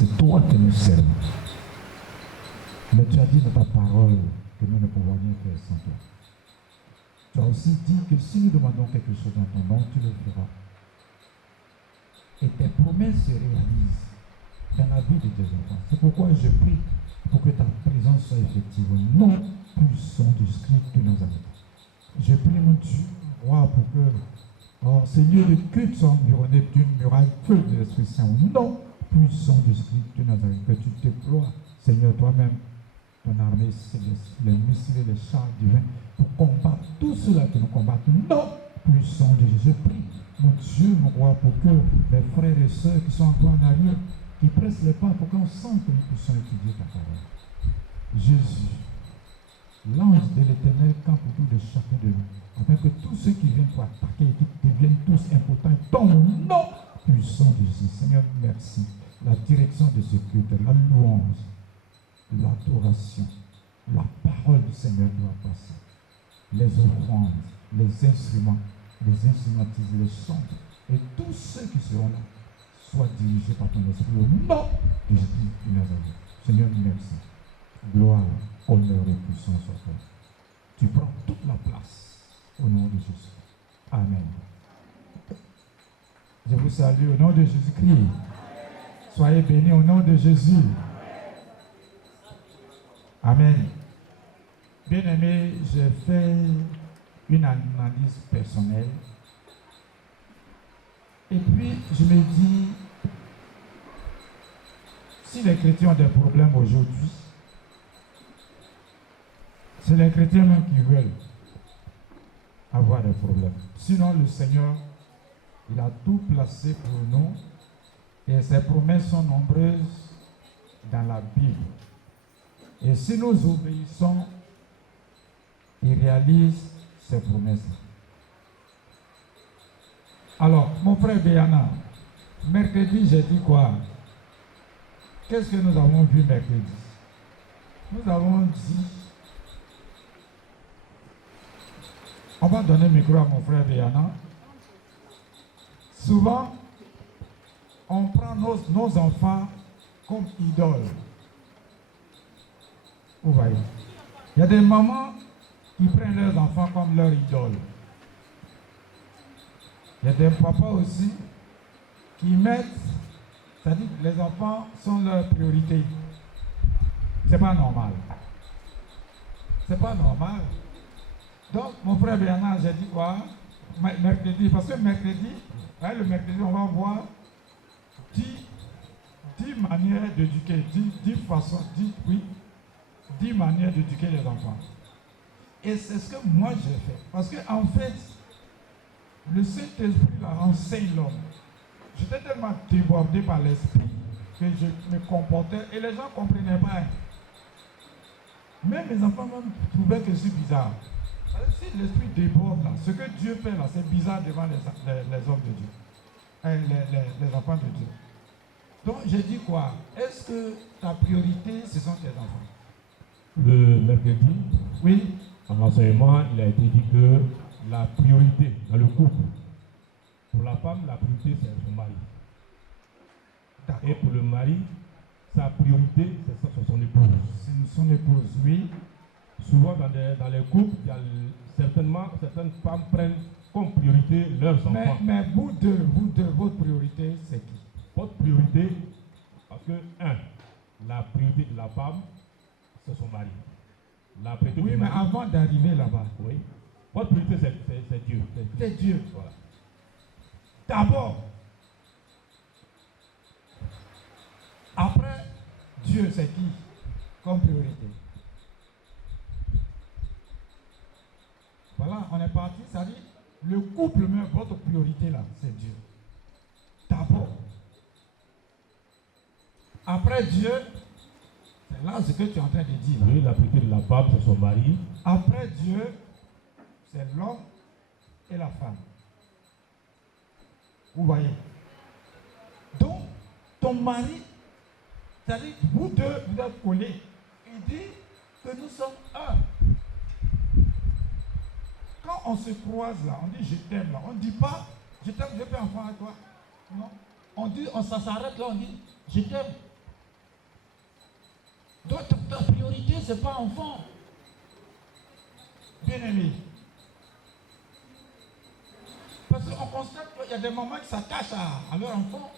C'est toi que nous servons. Mais tu as dit dans ta parole que nous ne pouvons rien faire sans toi. Tu as aussi dit que si nous demandons quelque chose dans ton nom, tu le feras. Et tes promesses se réalisent dans la vie de tes enfants. C'est pourquoi je prie pour que ta présence soit effective au nom puissant du Christ de Nazareth. Je prie, mon Dieu, roi, pour que ce lieu de culte soit environné d'une muraille feu de l'Esprit Saint. Au nom puissant du Christ de Nazareth, que tu déploies, Seigneur, toi-même, ton armée céleste, les missiles et les chars divins, pour combattre tout cela que nous combattons. Non, puissant de Jésus, je prie, mon Dieu, mon roi, pour que mes frères et sœurs qui sont encore en arrière, qui pressent les pas pour qu'on sente que nous puissions étudier ta parole. Jésus, l'ange de l'Éternel campe autour de chacun de nous, afin que tous ceux qui viennent pour attaquer et qui deviennent tous impotents tombent au nom puissant de Jésus. Seigneur, merci. La direction de ce culte, la louange, l'adoration, la parole du Seigneur doit passer. Les offrandes, les instruments, les instrumentistes, les chants, et tous ceux qui seront là, soient dirigés par ton esprit au nom de Jésus de Nazareth. Seigneur, merci. Gloire, honneur et puissance à toi. Tu prends toute la place au nom de Jésus. Amen. Je vous salue au nom de Jésus-Christ. Soyez bénis au nom de Jésus. Amen. Bien-aimé, j'ai fait une analyse personnelle. Et puis, je me dis, si les chrétiens ont des problèmes aujourd'hui, c'est les chrétiens même qui veulent avoir des problèmes. Sinon, le Seigneur, il a tout placé pour nous et ses promesses sont nombreuses dans la Bible. Et si nous obéissons, il réalise ses promesses. Alors, mon frère Béana, mercredi, j'ai dit quoi? Qu'est-ce que nous avons vu mercredi? Nous avons dit, on va donner le micro à mon frère Béana. Souvent, on prend nos enfants comme idoles. Vous voyez? Il y a des mamans qui prennent leurs enfants comme leur idole. Il y a des papas aussi qui mettent, c'est-à-dire que les enfants sont leur priorité. C'est pas normal. C'est pas normal. Donc, mon frère Bernard, j'ai dit quoi? Mercredi, parce que mercredi, le mercredi, on va voir 10 manières d'éduquer, 10 façons, 10 manières d'éduquer les enfants. Et c'est ce que moi j'ai fait. Parce qu'en fait, le Saint-Esprit enseigne l'homme. J'étais tellement débordé par l'esprit que je me comportais et les gens ne comprenaient pas. Même mes enfants même trouvaient que c'est bizarre. Si l'esprit déborde là, ce que Dieu fait là, c'est bizarre devant les hommes de Dieu, les enfants de Dieu. Donc j'ai dit quoi? Est-ce que ta priorité, ce sont tes enfants? Le mercredi, oui, en enseignement, il a été dit que la priorité dans le couple, pour la femme, la priorité c'est son mari. Et pour le mari, sa priorité c'est son épouse. C'est son épouse, oui. Souvent dans les couples, il y a certaines femmes prennent comme priorité leurs enfants. Mais vous deux, votre priorité c'est qui? Votre priorité, parce que, la priorité de la femme, c'est son mari. La priorité oui, du mais mari, avant d'arriver là-bas, oui, votre priorité c'est Dieu. C'est Dieu. Voilà. D'abord. Après, Dieu c'est qui comme priorité? Voilà, on est parti, ça dit, le couple, même votre priorité là, c'est Dieu. D'abord. Après Dieu, c'est là ce que tu es en train de dire. Là. Oui, la priorité de la femme, c'est son mari. Après Dieu, c'est l'homme et la femme. Vous voyez? Donc, ton mari, c'est-à-dire, vous deux, vous êtes collés. Il dit que nous sommes un. Quand on se croise là, on dit je t'aime là. On ne dit pas je t'aime, je fais enfant à toi. Non. On dit, ça s'arrête là, on dit je t'aime. Donc ta priorité, ce n'est pas enfant. Bien aimé. Parce qu'on constate qu'il y a des mamans qui s'attachent à leur enfant.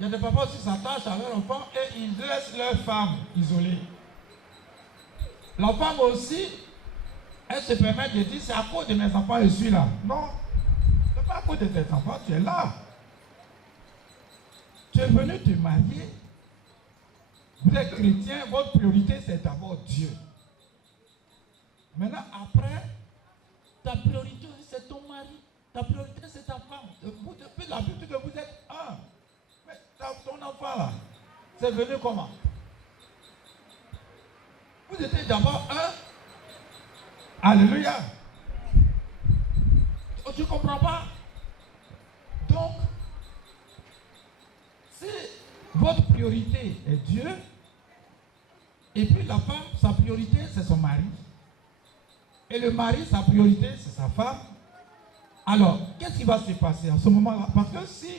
Il y a des papas aussi qui s'attachent à leur enfant et ils laissent leur femme isolée. La femme aussi, elle se permet de dire c'est à cause de mes enfants je suis là. Non, ce n'est pas à cause de tes enfants, tu es là. Tu es venu te marier. Vous êtes chrétien, votre priorité c'est d'abord Dieu. Maintenant, après, ta priorité c'est ton mari. Ta priorité c'est ta femme. Depuis la Bible que vous êtes un. Mais ton enfant là, c'est venu comment? Vous étiez d'abord un. Alléluia. Tu ne comprends pas? Donc, si votre priorité est Dieu, et puis la femme, sa priorité c'est son mari, et le mari, sa priorité c'est sa femme, alors, qu'est-ce qui va se passer à ce moment-là? Parce que si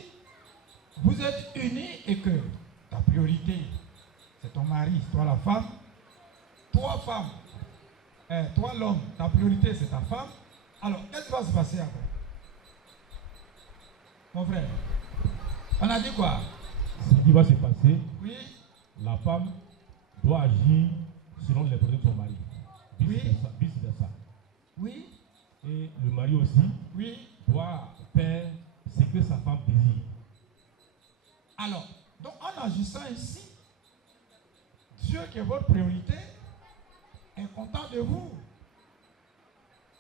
vous êtes unis et que ta priorité c'est ton mari, toi la femme, toi femme, toi l'homme, ta priorité c'est ta femme, alors qu'est-ce qui va se passer après? Mon frère, on a dit quoi? Ce qui va se passer, oui, la femme doit agir selon les priorités de son mari. Oui. Vice versa. oui, Et le mari aussi oui. doit faire ce que sa femme désire. Alors, donc en agissant ici, Dieu qui est votre priorité est content de vous.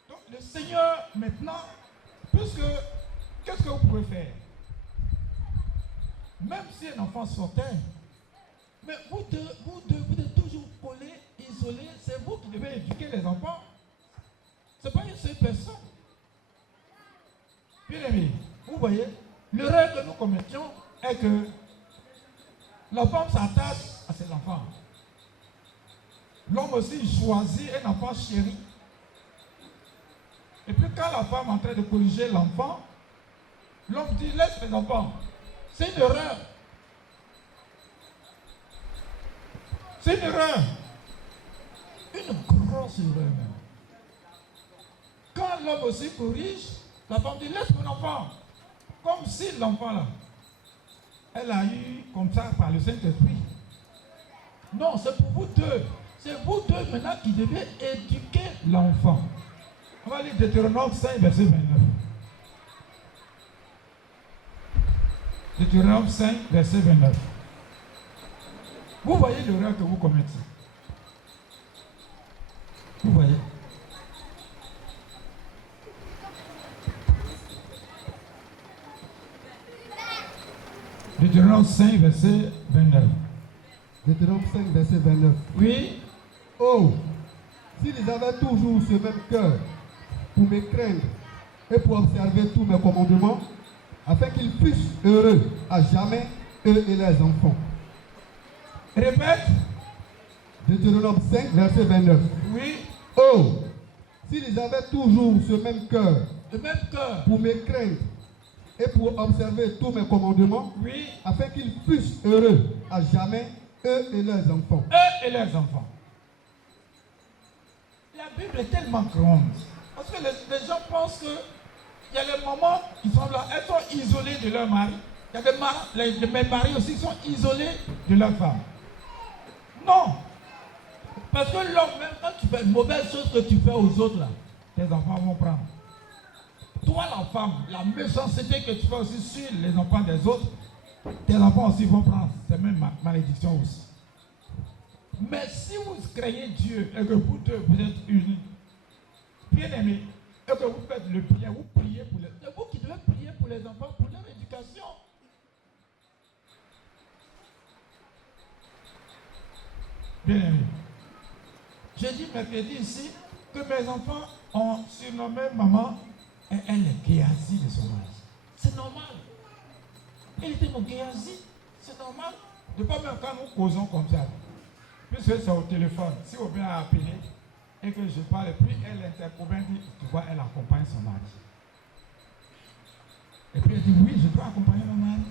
Donc le Seigneur maintenant, puisque, qu'est-ce que vous pouvez faire? Même si un enfant sortait, mais vous êtes toujours collés, isolés, c'est vous qui devez éduquer les enfants. Ce n'est pas une seule personne. Bien aimé, vous voyez, l'erreur que nous commettions est que la femme s'attache à ses enfants. L'homme aussi choisit un enfant chéri. Et puis quand la femme est en train de corriger l'enfant, l'homme dit laisse les enfants. C'est une erreur. C'est une erreur. Une grosse erreur même. Quand l'homme aussi corrige, la femme dit laisse mon enfant. Comme si l'enfant là, elle a eu comme ça par le Saint-Esprit. Non, c'est pour vous deux. C'est vous deux maintenant qui devez éduquer l'enfant. On va lire Deutéronome 5, verset 29. Deutéronome 5, verset 29. Vous voyez l'erreur que vous commettez. Vous voyez. Deutéronome 5, verset 29. Deutéronome 5, verset 29. Oui. Oh, s'ils avaient toujours ce même cœur pour me craindre et pour observer tous mes commandements, afin qu'ils fussent heureux à jamais, eux et leurs enfants. Répète. Deutéronome 5, verset 29. Oui. Oh, s'ils avaient toujours ce même cœur Le même cœur. pour me craindre et pour observer tous mes commandements, Oui. afin qu'ils fussent heureux à jamais, eux et leurs enfants. Eux et leurs enfants. La Bible est tellement grande. Parce que les gens pensent que il y a les mamans qui sont là, elles sont isolées de leur mari. Il y a des maris aussi qui sont isolés de leur femme. Non. Parce que l'homme, même quand tu fais une mauvaise chose que tu fais aux autres, là, tes enfants vont prendre. Toi, la femme, la méchanceté que tu fais aussi sur les enfants des autres, tes enfants aussi vont prendre. C'est même malédiction aussi. Mais si vous craignez Dieu et que vous deux, vous êtes unis, bien aimés, et que vous faites le bien, vous priez pour les... C'est vous qui devez prier pour les enfants, pour leur éducation. Bien aimé. J'ai dit mercredi ici que mes enfants ont surnommé maman et elle est Géasi de son mari. C'est normal. Elle était mon Géasi. C'est normal. De pas même quand nous causons comme ça. Puisque c'est au téléphone. Si on vient à appeler et que je parle, puis elle interprovient, dit, tu vois, elle accompagne son mari. Et puis elle dit, oui, je dois accompagner mon mari.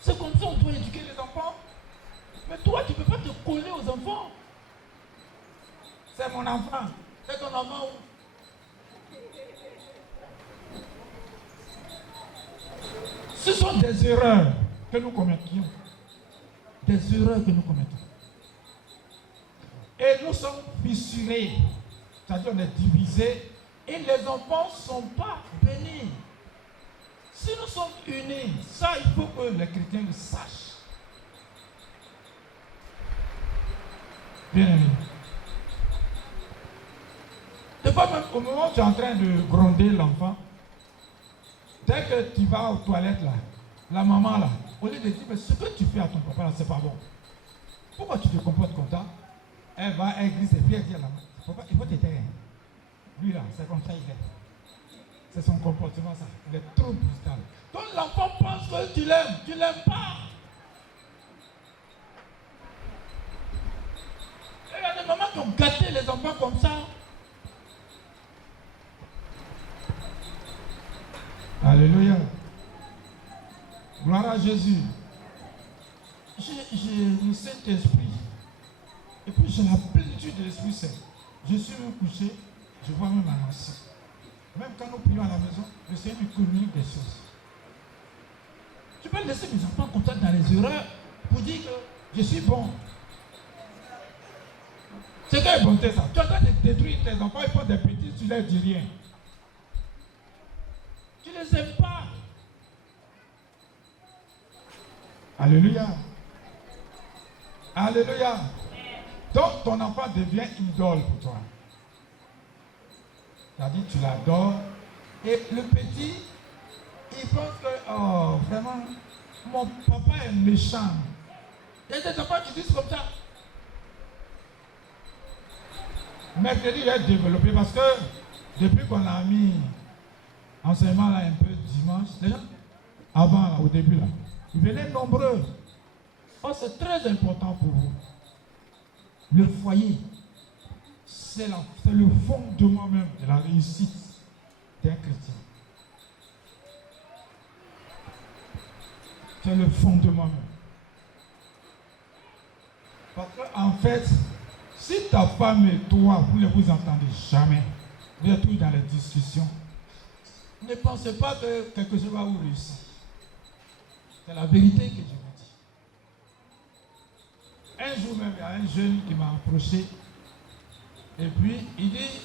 C'est comme ça qu'on doit éduquer les enfants. Mais toi, tu ne peux pas te coller aux enfants. C'est mon enfant. C'est ton enfant où? Ce sont des erreurs que nous commettons. Des erreurs que nous commettons. Et nous sommes fissurés. C'est-à-dire on est divisés. Et les enfants ne sont pas bénis. Si nous sommes unis, ça il faut que les chrétiens le sachent. Bien aimé. Des fois même au moment où tu es en train de gronder l'enfant, dès que tu vas aux toilettes là, la maman là, au lieu de dire mais ce que tu fais à ton papa là, c'est pas bon. Pourquoi tu te comportes comme ça? Elle va, elle glisse et puis elle dit à la maman, papa, il faut te taire. Lui là, c'est comme ça il est. C'est son comportement ça. Il est trop brutal. Donc l'enfant pense que tu l'aimes. Tu l'aimes pas. Et il y a des mamans qui ont gâté les enfants comme ça. Alléluia. Gloire à Jésus. J'ai le Saint-Esprit. Et puis j'ai la plénitude de l'Esprit Saint. Je suis même couché, je vois même annoncer. Même quand nous prions à la maison, le Seigneur nous communique des choses. Tu peux laisser mes enfants comme ça dans les erreurs pour dire que je suis bon. C'est quelle bonté ça? Tu es en train de détruire tes enfants, ils font des petits, tu leur dis rien. Tu ne les aimes pas. Alléluia. Alléluia. Donc ton enfant devient idole pour toi. C'est-à-dire tu l'adores. Et le petit, il pense que, oh, vraiment, mon papa est méchant. Il y a des enfants qui disent comme ça. Mercredi, il est développé parce que depuis qu'on a mis enseignement là un peu dimanche, déjà, avant, là, au début, là, ils venaient nombreux. Oh, c'est très important pour vous. Le foyer, c'est le fondement même de la réussite d'un chrétien. C'est le fondement même. Parce qu'en fait, si ta femme et toi, vous ne vous entendez jamais, vous êtes tous dans les discussions, ne pensez pas que quelque chose va vous réussir. C'est la vérité que je vous dis. Un jour même, il y a un jeune qui m'a approché. Et puis, il dit,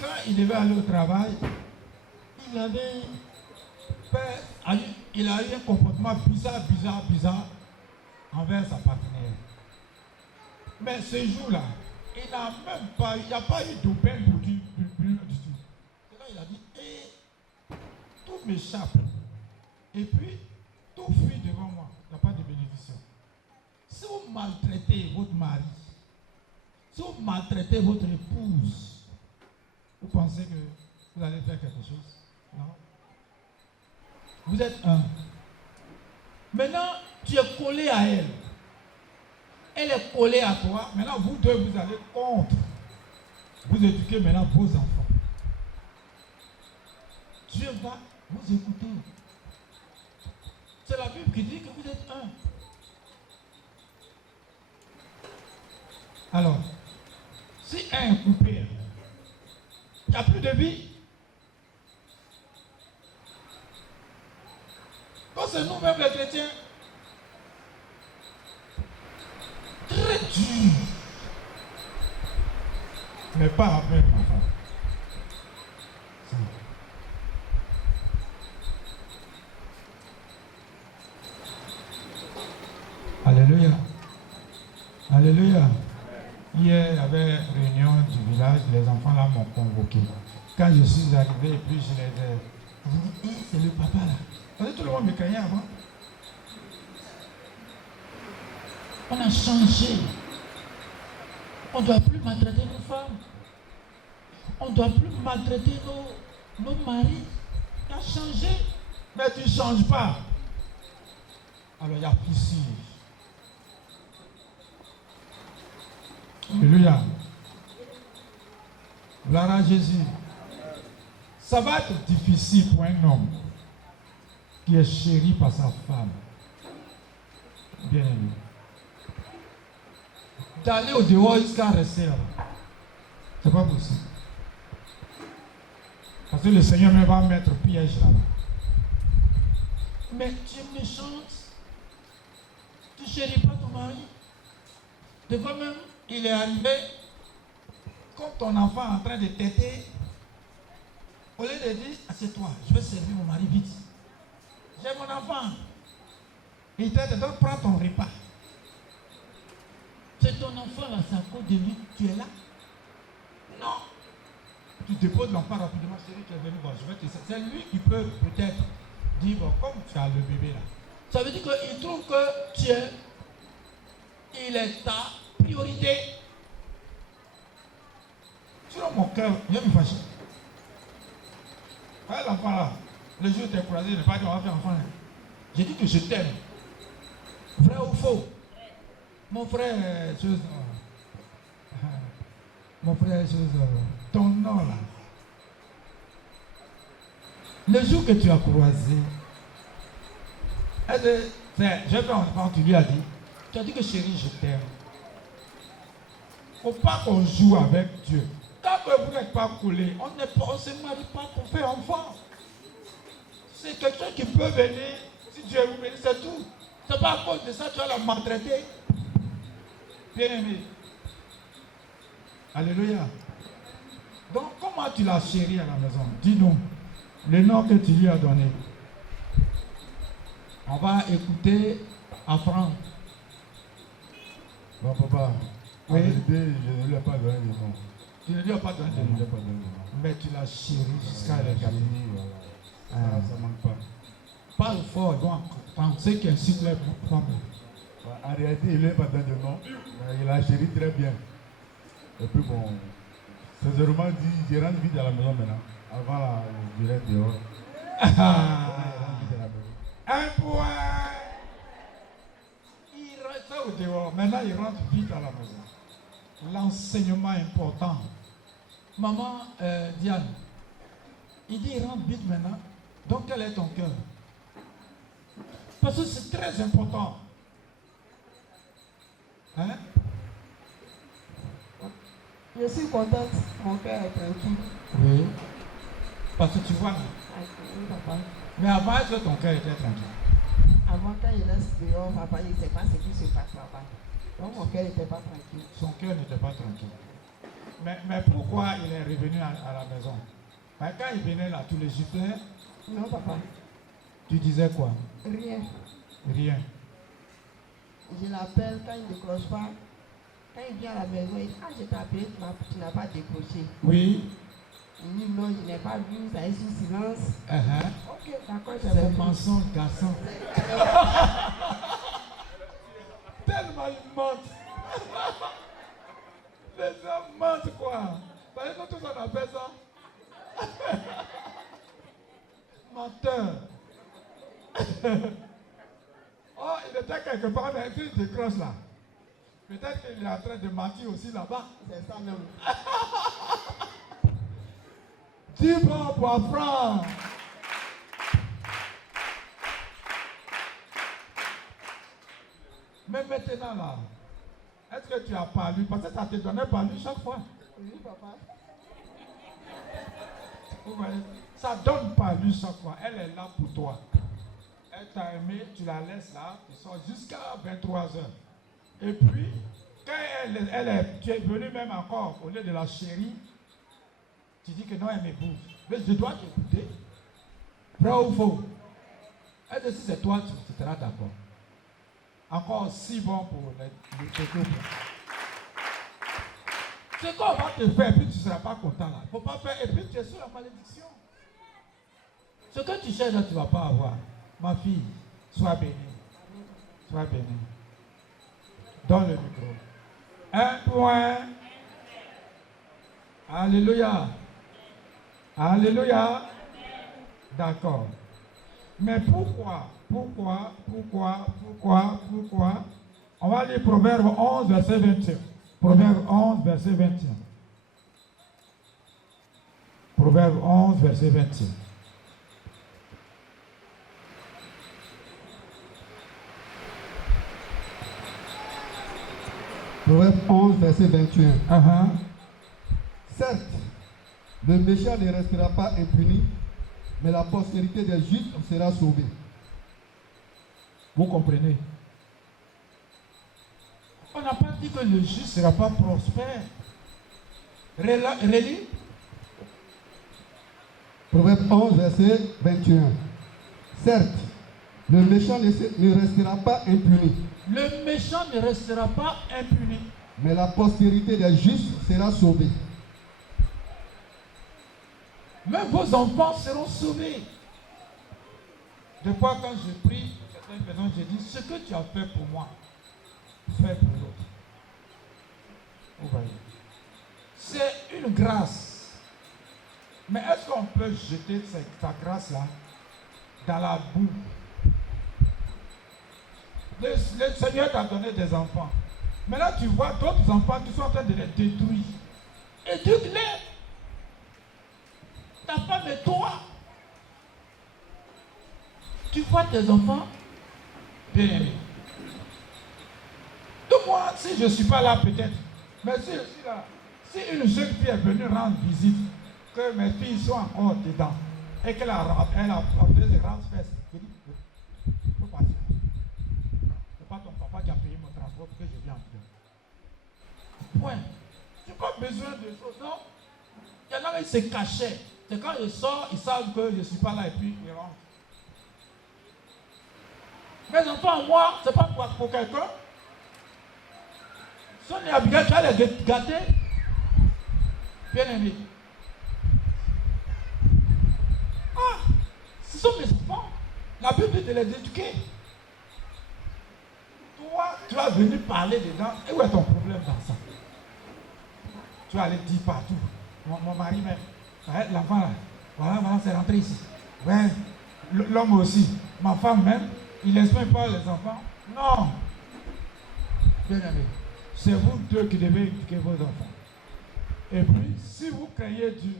quand il devait aller au travail, il a eu un comportement bizarre envers sa partenaire. Mais ce jour-là, il n'y a pas eu d'aubaine pour du tout. Et là, il a dit, tout m'échappe. Et puis, tout fuit devant moi. Il n'y a pas de bénédiction. Si vous maltraitez votre mari, si vous maltraitez votre épouse, vous pensez que vous allez faire quelque chose? Non. Vous êtes un. Maintenant, tu es collé à elle. Elle est collée à toi. Maintenant, vous deux, vous allez contre. Vous éduquez maintenant vos enfants. Dieu va vous écouter. C'est la Bible qui dit que vous êtes un. Alors, si un est coupé, il n'y a plus de vie. Donc c'est nous-mêmes les chrétiens. Très dur. Mais pas après, ma femme. Alléluia. Alléluia. Hier, il y avait réunion du village, les enfants là m'ont convoqué. Quand je suis arrivé, et puis je les ai dit, c'est le papa là. Parce que tout le monde me craignait avant. On a changé. On ne doit plus maltraiter nos femmes. On ne doit plus maltraiter nos maris. Tu as changé. Mais tu ne changes pas. Alors il y a fissure. Alléluia. Gloire à Jésus. Ça va être difficile pour un homme qui est chéri par sa femme. Bien aimé. d'aller au dehors jusqu'à rester là-bas. C'est pas possible. Parce que le Seigneur même va mettre piège là-bas. Mais tu es méchante. Tu ne chéris pas ton mari. De fois même, il est arrivé, quand ton enfant est en train de téter, au lieu de dire, assieds-toi, je vais servir mon mari vite. J'ai mon enfant. Il t'a dit, donc prends ton repas. C'est ton enfant là, c'est à cause de lui, tu es là. Non. Tu déposes l'enfant rapidement, chérie, tu es venu voir, je vais te... C'est lui qui peut peut-être dire, bon, comme tu as le bébé là. Ça veut dire qu'il trouve que tu es, il est ta priorité. Sur mon cœur, viens me fâcher. Voilà l'enfant là. Le jour où tu es croisé, il n'est pas dit, on va faire enfant là. J'ai dit que je t'aime. Vrai ou faux? Mon frère, mon frère, ton nom là. Le jour que tu as croisé, je vais faire enfant, tu lui as dit, tu as dit que chérie, je t'aime. Il ne faut pas qu'on joue avec Dieu. Quand vous n'êtes pas collé, on ne se marie pas pour faire enfant. C'est quelqu'un qui peut venir, si Dieu vous bénit, c'est tout. C'est pas à cause de ça que tu vas la maltraiter. Bien aimé. Alléluia. Donc, comment tu l'as chérie à la maison? Dis-nous le nom que tu lui as donné. On va écouter à Franck. Bon, papa, en Oui. vérité, je ne lui ai pas donné de nom. Tu ne lui as pas donné Je de ne lui ai nom. pas donné de nom. Mais tu l'as chérie jusqu'à la Chérie, cabine. voilà. Ça manque pas. Parle fort, donc, pensez qu'il incite les femmes. En réalité, il ne lui a pas donné de nom, mais il a chéri très bien. Et puis bon, sincèrement dit, je rentre vite à la maison maintenant. Avant là, je dirais dehors. Il rentre vite à la maison. Un point. Il reste au dehors. Maintenant, il rentre vite à la maison. L'enseignement important. Maman Diane, il dit il rentre vite maintenant. Donc, quel est ton cœur? Parce que c'est très important. Hein? Je suis contente, mon cœur est tranquille. Oui. Parce que tu vois. Oui, papa. Mais avant, est-ce que ton cœur était tranquille? Avant, quand il reste dehors, papa, il ne sait pas ce qui se passe là-bas. Donc, mon cœur n'était pas tranquille. Son cœur n'était pas tranquille. Mais pourquoi il est revenu à la maison? Ben, quand il venait là, tu le giflais? Non, papa. Tu disais quoi? Rien. Rien. Je l'appelle, quand il ne décroche pas, quand il vient à la maison, il dit, ah, je t'ai appelé, tu n'as pas décroché. Oui. Il dit, non, je n'ai pas vu, ça est sous silence. Ok, d'accord, j'ai C'est compris. mensonge, garçon. Tellement il ment. Les hommes mentent quoi? Parce que nous tous on appelle ça. Menteur. Oh, il était quelque part, mais il décroche là. Peut-être qu'il est en train de mentir aussi là-bas. C'est ça même. 10 francs pour franc. Mais maintenant là, est-ce que tu as parlé? Parce que ça te donnait parler chaque fois. Oui, papa. Vous voyez, ça donne parler chaque fois. Elle est là pour toi. Elle t'a aimé, tu la laisses là, tu sors jusqu'à 23h. Et puis, quand tu es venu même encore, au lieu de la chérie, tu dis que non, elle m'épouse. Mais je dois t'écouter. Vrai ou faux? Est-ce que si c'est toi, tu seras d'accord? Encore si bon pour le couple. C'est qu'on va te faire et puis tu ne seras pas content là. Il ne faut pas faire et puis tu es sous la malédiction. Ce que tu cherches là, tu ne vas pas avoir. Ma fille, sois bénie. Sois bénie. Donne le micro. Un point. Alléluia. Alléluia. D'accord. Mais pourquoi? On va lire Proverbe 11, verset 21. Proverbe 11, verset 21. Proverbe 11, verset 21. Proverbe 11, verset 21. Uh-huh. Certes, le méchant ne restera pas impuni, mais la postérité des justes sera sauvée. Vous comprenez? On n'a pas dit que le juste ne sera pas prospère. Relis. Proverbe 11, verset 21. Certes, le méchant ne restera pas impuni, Le méchant ne restera pas impuni. mais la postérité des justes sera sauvée. Même vos enfants seront sauvés. Des fois, quand je prie, certaines personnes, je dis, ce que tu as fait pour moi, fais pour l'autre. Vous voyez. C'est une grâce. Mais est-ce qu'on peut jeter cette grâce-là dans la boue? Le Seigneur t'a donné des enfants. Maintenant, tu vois d'autres enfants qui sont en train de les détruire. Éduque-les. Ta femme et toi. Tu vois tes enfants bien aimés. Donc moi, si je ne suis pas là peut-être, mais si je suis là, si une jeune fille est venue rendre visite, que mes filles sont encore dedans, et qu'elle a fait des grandes fesses, je dis, il faut partir. C'est pas ton papa qui a payé mon transport pour que je vienne en dedans. Point. Tu n'as pas besoin de choses, non? Il y en a qui se cachaient. C'est quand je sors, ils savent que je ne suis pas là et puis ils rentrent. Mes enfants, moi, ce n'est pas pour quelqu'un. Sonia Abigail, tu as les gâter. Bien aimé. Ah, ce sont mes enfants. La Bible dit de les éduquer. Toi, tu vas venir parler dedans. Et où est ton problème dans ça? Tu vas aller dire partout. Mon mari même. L'enfant là, voilà, c'est rentré ici. Ouais, l'homme aussi. Ma femme même, il ne laisse même pas les enfants. Non. Bien aimé, c'est vous deux qui devez éduquer vos enfants. Et puis, si vous craignez Dieu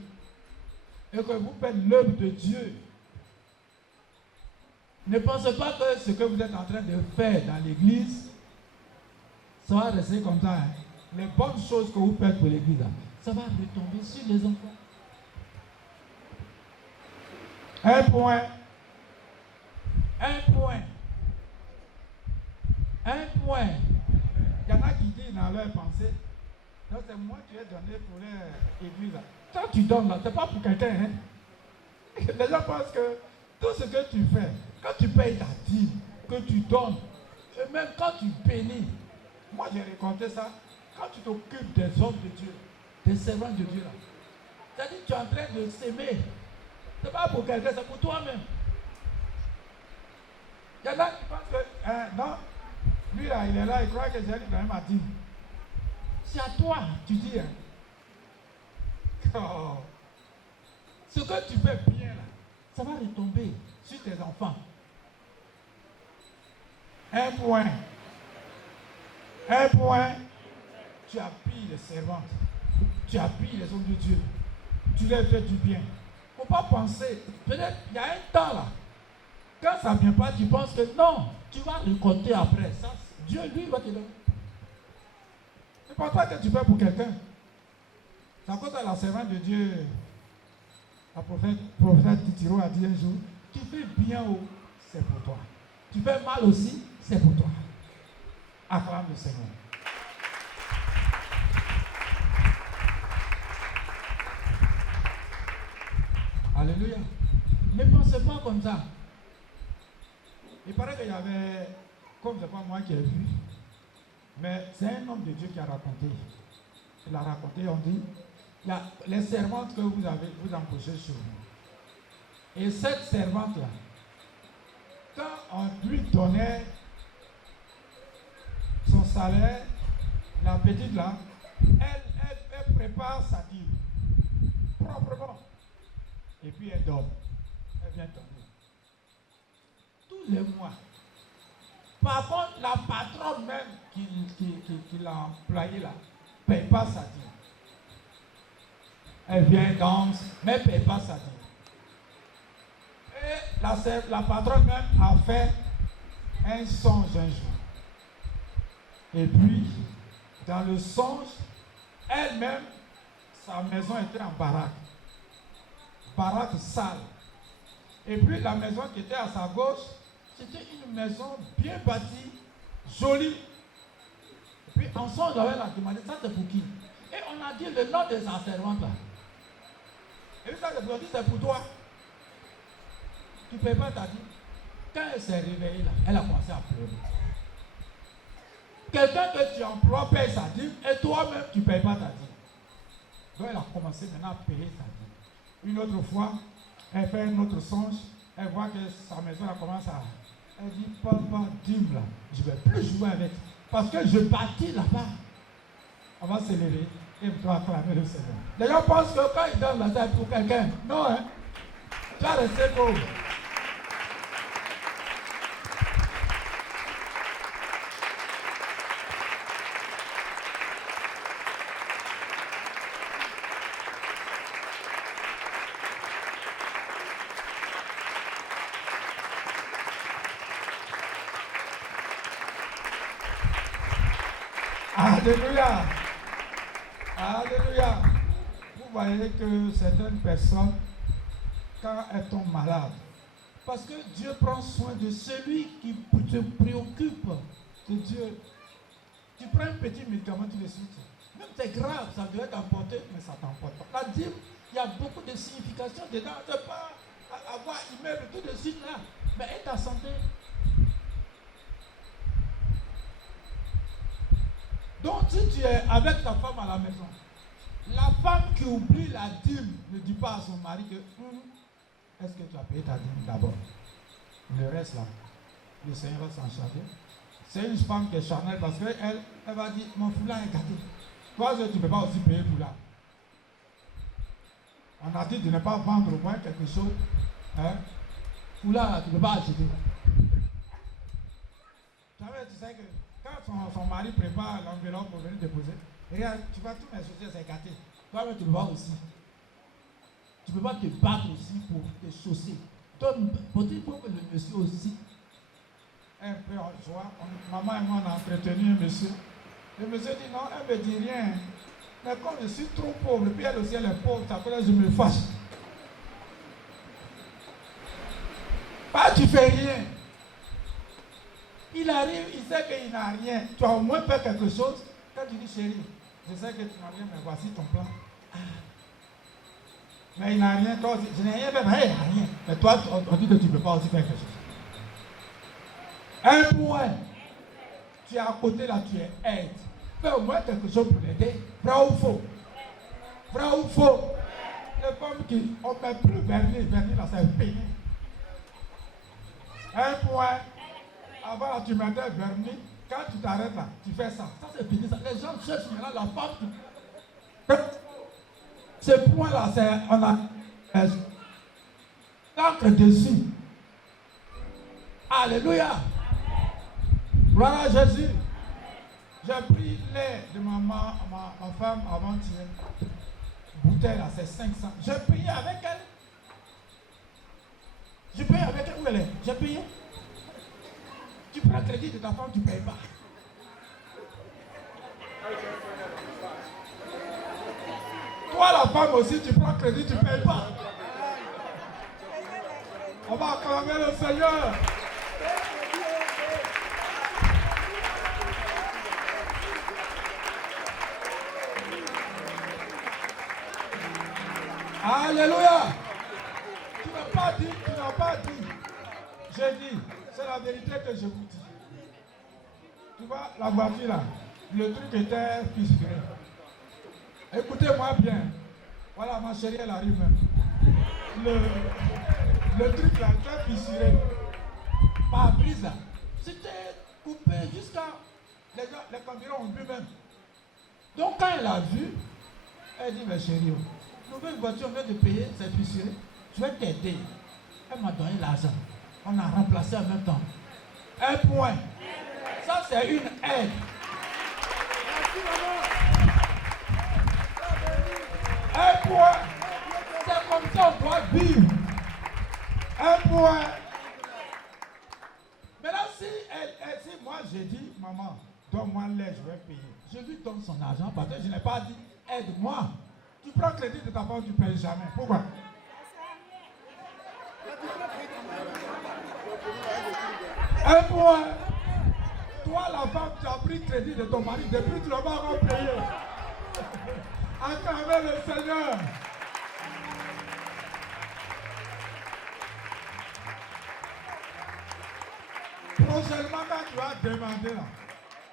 et que vous faites l'œuvre de Dieu, ne pensez pas que ce que vous êtes en train de faire dans l'église, ça va rester comme ça. Hein. Les bonnes choses que vous faites pour l'église, ça va retomber sur les enfants. Un point. Il y en a qui disent dans leur pensée, donc c'est moi qui ai donné pour l'église. Quand tu donnes là, ce n'est pas pour quelqu'un. Hein? Les gens pensent que tout ce que tu fais, quand tu payes ta dîme, que tu donnes, et même quand tu bénis, moi j'ai raconté ça, quand tu t'occupes des hommes de Dieu, des servants de Dieu là, c'est-à-dire que tu es en train de s'aimer. Ce n'est pas pour quelqu'un, c'est pour toi-même. Il y en a qui pensent que, non, lui là, il est là, il croit que j'ai lui donné ma dîme. C'est à toi, tu dis. Hein. Oh. Ce que tu fais bien là, ça va retomber sur tes enfants. Un point. Tu appuies les servantes. Tu appuies les hommes de Dieu. Tu leur fais du bien. Il ne faut pas penser. Peut-être il y a un temps là. Quand ça ne vient pas, tu penses que non. Tu vas le compter après. Ça, Dieu, lui, va te donner. Ne pense pas que tu fais pour quelqu'un. C'est à cause de la servante de Dieu. La prophète Titiro a dit un jour, tu fais bien, c'est pour toi. Tu fais mal aussi, c'est pour toi. Acclame le Seigneur. Alléluia. Ne pensez pas comme ça. Il paraît qu'il y avait, comme c'est pas moi qui ai vu, mais c'est un homme de Dieu qui a raconté. Il a raconté, on dit, il y a les servantes que vous embauchez sur vous. Et cette servante-là, quand on lui donnait son salaire, la petite là, elle prépare sa dîme proprement. Et puis elle donne. Elle vient donner. Tous les mois. Par contre, la patronne même qui l'a employée là, ne paye pas sa dîme. Elle vient danse, mais elle ne paye pas sa dîme. Et la patronne même a fait un songe un jour. Et puis, dans le songe, elle-même, sa maison était en baraque. Baraque sale. Et puis la maison qui était à sa gauche, c'était une maison bien bâtie, jolie. Et puis en songe, j'avais la demandé, ça c'est pour qui? Et on a dit le nom de sa servante là. Et puis ça c'est pour toi. Tu ne payes pas ta dîme. Quand elle s'est réveillée là, elle a commencé à pleurer. Quelqu'un que tu emploies paye sa dîme et toi-même tu ne payes pas ta dîme. Donc elle a commencé maintenant à payer sa dîme. Une autre fois, elle fait un autre songe, elle voit que sa maison elle commence à... Elle dit, papa, dîme là, je ne vais plus jouer avec. Parce que je bâtis là-bas. On va se lever et on va acclamer le Seigneur. Les gens pensent que quand ils donnent la tête pour quelqu'un, non, hein. Tu vas rester pauvre. Alléluia. Alléluia. Vous voyez que certaines personnes, quand elles tombent malades, parce que Dieu prend soin de celui qui te préoccupe de Dieu. Tu prends un petit médicament, tu le cites. Même c'est grave, ça devrait t'emporter, mais ça ne t'emporte pas. La dîme, il y a beaucoup de significations dedans. Tu ne peux pas avoir immeuble tout de suite là, mais et ta santé. Donc si tu es avec ta femme à la maison, la femme qui oublie la dîme ne dit pas à son mari que est-ce que tu as payé ta dîme d'abord? Le reste là, le Seigneur va s'en charger. C'est une femme qui est charnelle parce qu'elle va dire mon foulard est gâté. Toi tu ne peux pas aussi payer le foulard. On a dit de ne pas vendre au moins quelque chose. Hein? Foulard, tu ne peux pas acheter. Tu sais que quand son mari prépare l'enveloppe pour venir déposer, regarde, tu vas tout mes chaussures, c'est gâté. Toi, tu le vois aussi. Tu ne peux pas te battre aussi pour tes chaussures. Toi, il faut que le monsieur aussi. Un peu en joie. Maman et moi, on a entretenu un monsieur. Le monsieur dit non, elle ne me dit rien. Mais comme je suis trop pauvre, puis elle aussi, elle est pauvre, ça fait que je me fâche. Pas, tu fais rien. Il arrive, il sait qu'il n'a rien. Tu as au moins fait quelque chose. Quand tu dis chérie, je sais que tu n'as rien, mais voici ton plan. Ah. Mais il n'a rien, toi aussi. Je n'ai rien fait, mais il n'a rien. Mais toi, on dit que tu ne peux pas aussi faire quelque chose. Un point. Tu es à côté là, tu es aide. Fais au moins quelque chose pour l'aider. Vrai ou faux? Vrai ou faux? Les femmes qui ne met plus vernis là, c'est fini. Un point. Avant là, tu mettais vernis. Quand tu t'arrêtes là, tu fais ça. Ça c'est fini. Ça. Les gens cherchent maintenant la femme. Ce point là, c'est on a l'encre dessus. Alléluia. Gloire à Jésus. J'ai pris lait de ma femme avant-hier. Bouteille là, c'est 500. J'ai payé avec elle. J'ai payé avec elle. Où elle est? J'ai payé. Tu prends crédit de ta femme, tu ne payes pas. Toi, la femme aussi, tu prends crédit, tu ne payes pas. On va acclamer le Seigneur. Alléluia. Tu n'as pas dit. J'ai dit. C'est la vérité que je vous dis. Tu vois, la voiture là, le truc était fissuré. Écoutez-moi bien. Voilà, ma chérie, elle arrive même. Le truc là était fissuré. Par brise là. C'était coupé jusqu'à... Les camions ont vu même. Donc quand elle a vu, elle dit, mais chérie, nouvelle voiture, on vient de payer, c'est fissuré. Je vais t'aider. Elle m'a donné l'argent. On a remplacé en même temps. Un point. Ça, c'est une aide. Un point. C'est comme ça on doit vivre. Un point. Maintenant, si moi j'ai dit, maman, donne-moi l'air, je vais payer. Je lui donne son argent parce que je n'ai pas dit aide-moi. Tu prends crédit de ta femme, tu ne payes jamais. Pourquoi? Un point. Toi, la femme, tu as pris crédit de ton mari, depuis tu ne l'as pas encore payé. Acclamez le Seigneur. Prochainement, quand tu vas demander là,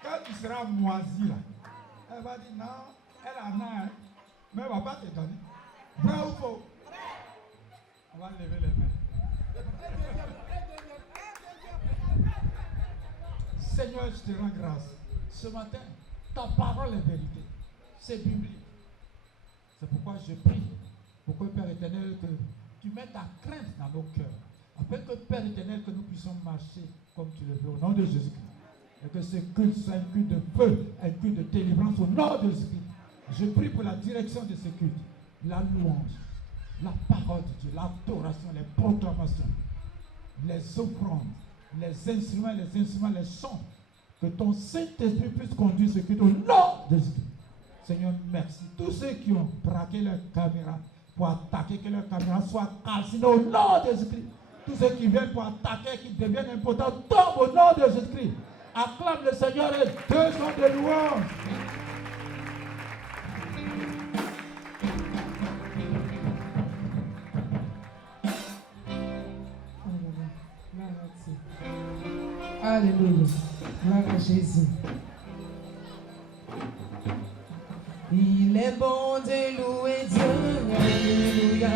quand tu seras moisi là, elle va dire non, elle en a un, mais elle ne va pas te donner. Vrai ou faux? On va lever les mains. Seigneur, je te rends grâce. Ce matin, ta parole est vérité. C'est biblique. C'est pourquoi je prie pour que Père éternel, que tu mettes ta crainte dans nos cœurs. Afin que Père éternel, que nous puissions marcher comme tu le veux au nom de Jésus-Christ. Et que ce culte soit un culte de feu, un culte de délivrance au nom de Jésus-Christ. Je prie pour la direction de ce culte, la louange, la parole de Dieu, l'adoration, les proclamations, les offrandes, les instruments, les chants. Que ton Saint-Esprit puisse conduire ce culte au nom de Jésus. Seigneur, merci. Tous ceux qui ont braqué leur caméra pour attaquer, que leur caméra soit calcinée au nom de Jésus-Christ. Tous ceux qui viennent pour attaquer, qui deviennent impotents, tombent au nom de Jésus-Christ. Acclame le Seigneur et deux chants de louange. Alléluia. Gloire à Jésus. Il est bon de louer Dieu. Alléluia.